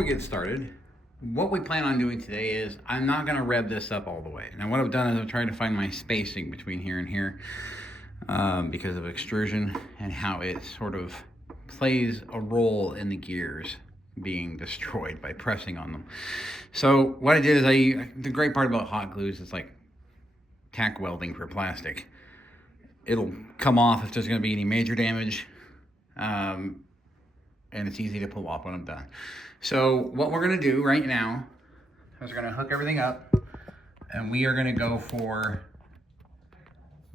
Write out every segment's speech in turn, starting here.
we get started, what we plan on doing today is I'm not going to rev this up all the way. Now what I've done is I'm trying to find my spacing between here and here because of extrusion and how it sort of plays a role in the gears being destroyed by pressing on them. So what I did is the great part about hot glue is it's like tack welding for plastic. It'll come off if there's going to be any major damage, and it's easy to pull off when I'm done. So what we're going to do right now is we're going to hook everything up, and we are going to go for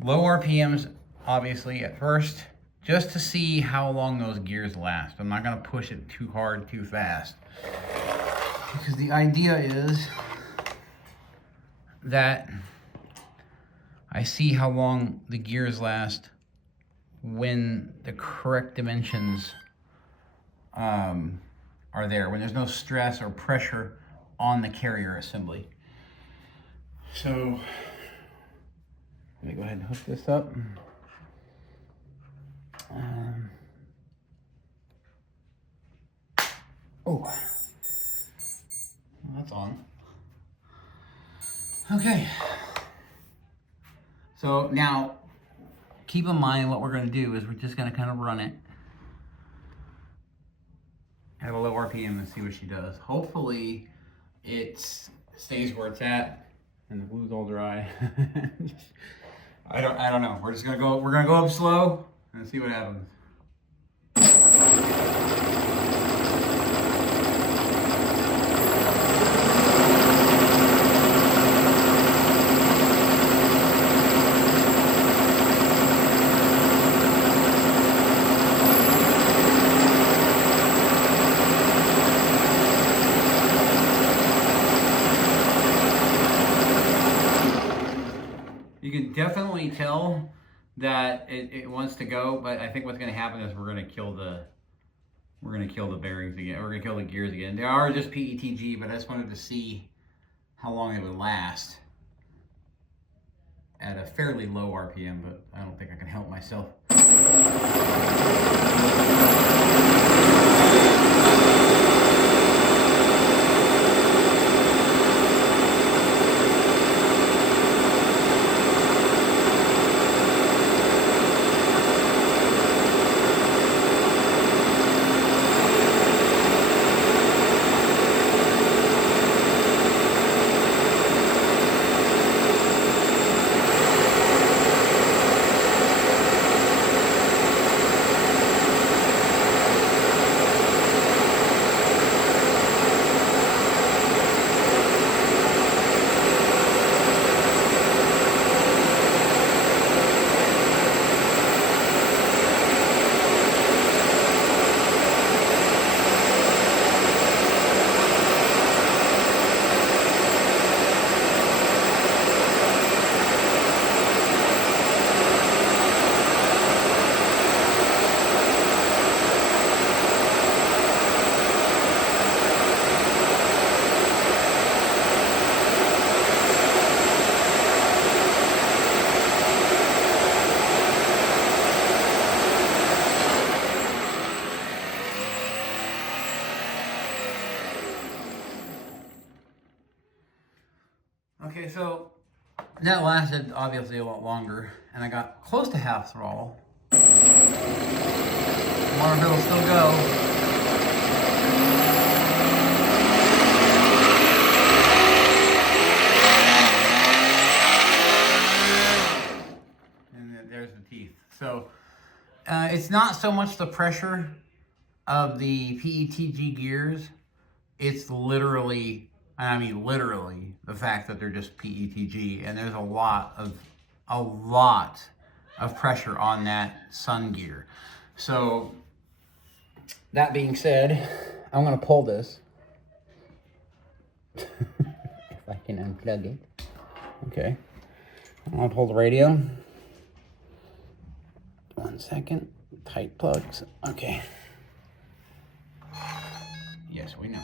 low RPMs, obviously, at first, just to see how long those gears last. I'm not going to push it too hard, too fast, because the idea is that I see how long the gears last when the correct dimensions are there, when there's no stress or pressure on the carrier assembly. So let me go ahead and hook this up. Oh, that's on. Okay. So now, keep in mind what we're going to do is we're just going to kind of run it at a low RPM and see what she does. Hopefully it stays where it's at and the glue's all dry. I don't know. We're gonna go up slow and see what happens. You can definitely tell that it wants to go, but I think what's going to happen is we're going to kill the bearings again. We're going to kill the gears again. They are just PETG, but I just wanted to see how long it would last at a fairly low RPM, but I don't think I can help myself. Okay, so that lasted obviously a lot longer, and I got close to half throttle. Water bill will still go. And there's the teeth. So it's not so much the pressure of the PETG gears, it's literally, I mean literally, the fact that they're just PETG, and there's a lot of pressure on that sun gear. So that being said, I'm gonna pull this. If I can unplug it. Okay. I'll pull the radio. 1 second. Tight plugs. Okay. Yes, we know.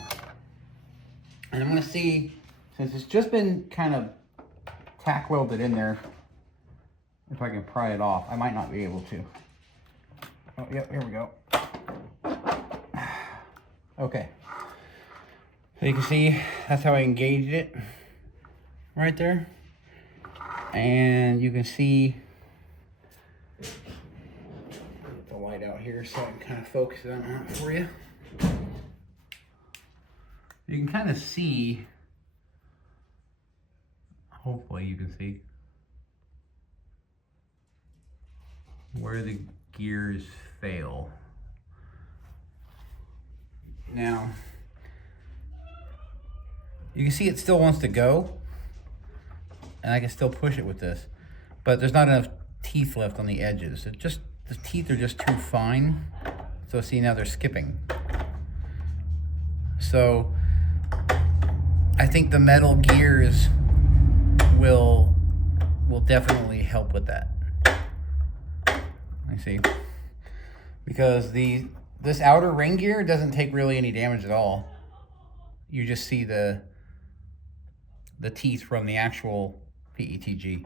And I'm gonna see, since it's just been kind of tack welded in there, if I can pry it off. I might not be able to. Oh, yep, here we go. Okay. So you can see that's how I engaged it right there. And you can see the light out here so I can kind of focus on that for you. You can kind of see, hopefully you can see, where the gears fail. Now, you can see it still wants to go, and I can still push it with this, but there's not enough teeth left on the edges. It just, the teeth are just too fine. So see, now they're skipping. So I think the metal gears will definitely help with that. I see, because this outer ring gear doesn't take really any damage at all. You just see the teeth from the actual PETG.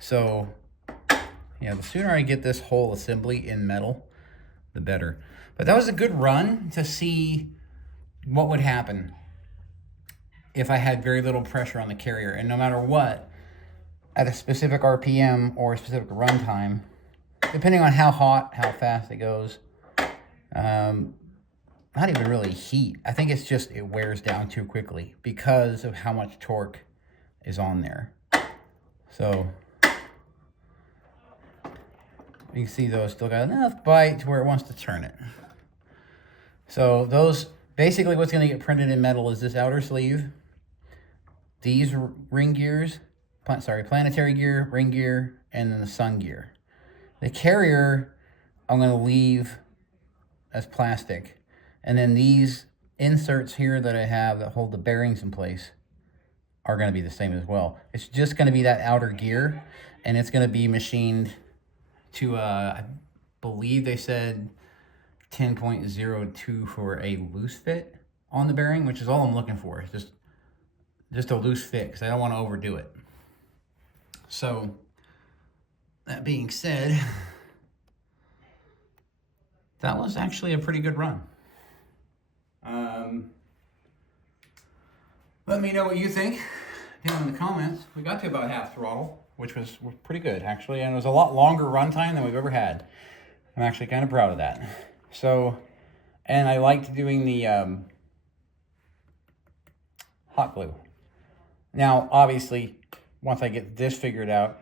So yeah, the sooner I get this whole assembly in metal, the better. But that was a good run to see what would happen if I had very little pressure on the carrier. And no matter what, at a specific RPM or a specific runtime, depending on how hot, how fast it goes, not even really heat. I think it's just, it wears down too quickly because of how much torque is on there. So you can see those still got enough bite to where it wants to turn it. So those, basically what's gonna get printed in metal is this outer sleeve, these ring gears, planetary gear, ring gear, and then the sun gear. The carrier, I'm gonna leave as plastic. And then these inserts here that I have that hold the bearings in place are gonna be the same as well. It's just gonna be that outer gear, and it's gonna be machined to, I believe they said 10.02 for a loose fit on the bearing, which is all I'm looking for. It's just a loose fit, because I don't wanna overdo it. So, that being said, that was actually a pretty good run. Let me know what you think down in the comments. We got to about half throttle, which was pretty good actually, and it was a lot longer runtime than we've ever had. I'm actually kind of proud of that. So, and I liked doing the hot glue. Now, obviously, once I get this figured out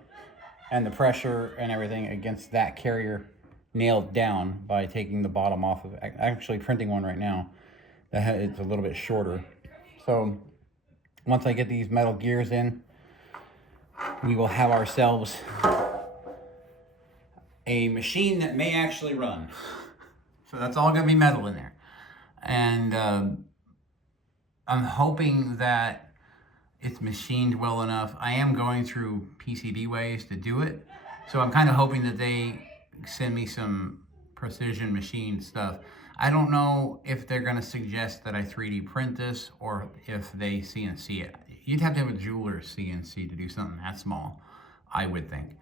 and the pressure and everything against that carrier nailed down by taking the bottom off of, actually printing one right now, it's a little bit shorter. So once I get these metal gears in, we will have ourselves a machine that may actually run. So that's all gonna be metal in there. And I'm hoping that it's machined well enough. I am going through PCB ways to do it. So I'm kind of hoping that they send me some precision machined stuff. I don't know if they're gonna suggest that I 3D print this or if they CNC it. You'd have to have a jeweler's CNC to do something that small, I would think.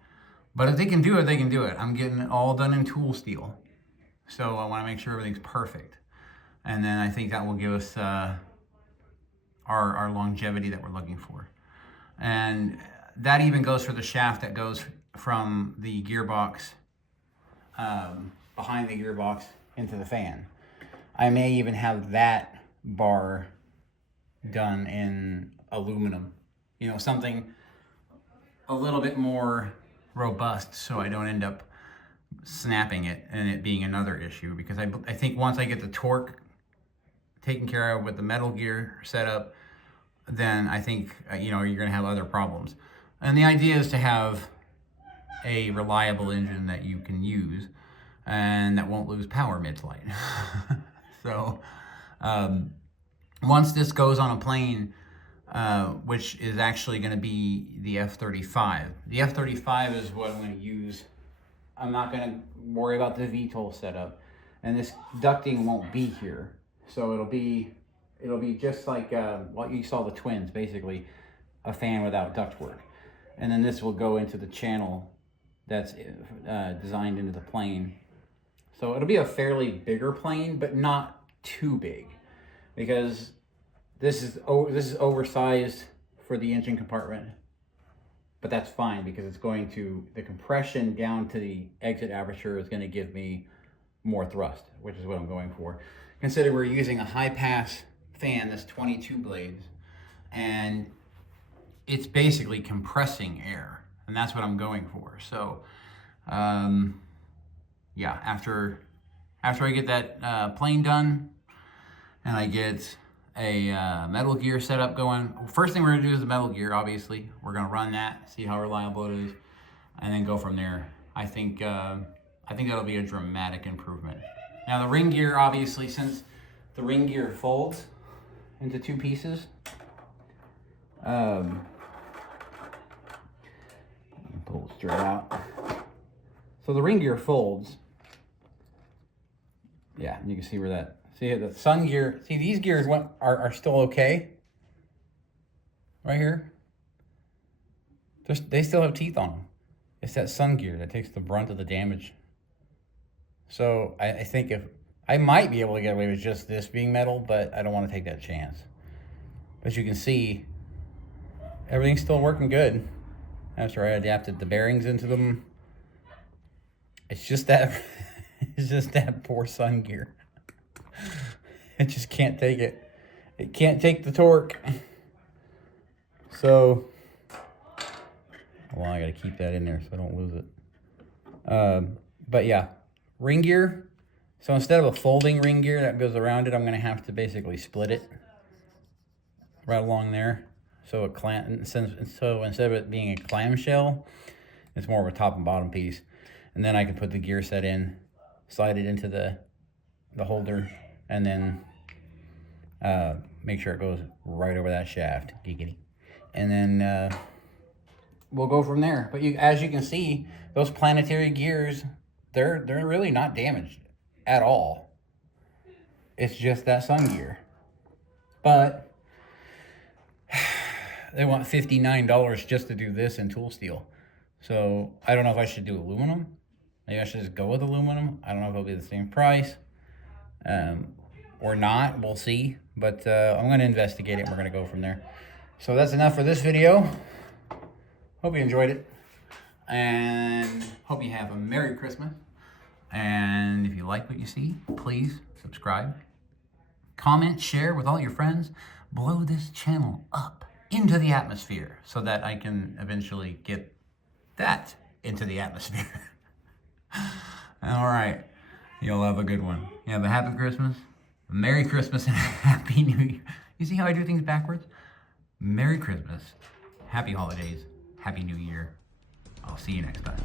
But if they can do it, they can do it. I'm getting it all done in tool steel. So I wanna make sure everything's perfect. And then I think that will give us our longevity that we're looking for. And that even goes for the shaft that goes from the gearbox, behind the gearbox into the fan. I may even have that bar done in aluminum, you know, something a little bit more robust so I don't end up snapping it and it being another issue, because I think once I get the torque taken care of with the metal gear setup, then I think, you know, you're gonna have other problems. And the idea is to have a reliable engine that you can use and that won't lose power mid-flight. So once this goes on a plane, which is actually gonna be the F-35. The F-35 is what I'm gonna use. I'm not gonna worry about the VTOL setup, and this ducting won't be here. So it'll be just like what you saw the twins, basically a fan without ductwork. And then this will go into the channel that's designed into the plane. So it'll be a fairly bigger plane, but not too big. because this is oversized for the engine compartment, but that's fine because it's going to, the compression down to the exit aperture is going to give me more thrust, which is what I'm going for. Consider we're using a high pass fan that's 22 blades, and it's basically compressing air, and that's what I'm going for. So yeah, after I get that plane done and I get a metal gear setup going, first thing we're gonna do is the metal gear. Obviously we're gonna run that, see how reliable it is, and then go from there. I think that'll be a dramatic improvement. Now the ring gear, obviously, since the ring gear folds into two pieces, pull it straight out. So the ring gear folds. Yeah, you can see where that, see the sun gear, see these gears are still okay. Right here. They still have teeth on them. It's that sun gear that takes the brunt of the damage. So I think if, I might be able to get away with just this being metal, but I don't want to take that chance. But you can see, everything's still working good. After I adapted the bearings into them. It's just that, it's just that poor sun gear. It just can't take it. It can't take the torque. So, well, I gotta keep that in there so I don't lose it. But yeah, ring gear. So instead of a folding ring gear that goes around it, I'm gonna have to basically split it right along there. So so instead of it being a clamshell, it's more of a top and bottom piece. And then I can put the gear set in, slide it into the holder, and then make sure it goes right over that shaft. Giggity. And then we'll go from there. But as you can see, those planetary gears, they're really not damaged at all. It's just that sun gear. But they want $59 just to do this in tool steel. So I don't know if I should do aluminum. Maybe I should just go with aluminum. I don't know if it'll be the same price or not. We'll see. But I'm going to investigate it and we're going to go from there. So that's enough for this video. Hope you enjoyed it. And hope you have a Merry Christmas. And if you like what you see, please subscribe, comment, share with all your friends. Blow this channel up into the atmosphere so that I can eventually get that into the atmosphere. All right. You'll have a good one. You have a happy Christmas, a Merry Christmas, and a Happy New Year. You see how I do things backwards? Merry Christmas, Happy Holidays, Happy New Year. I'll see you next time.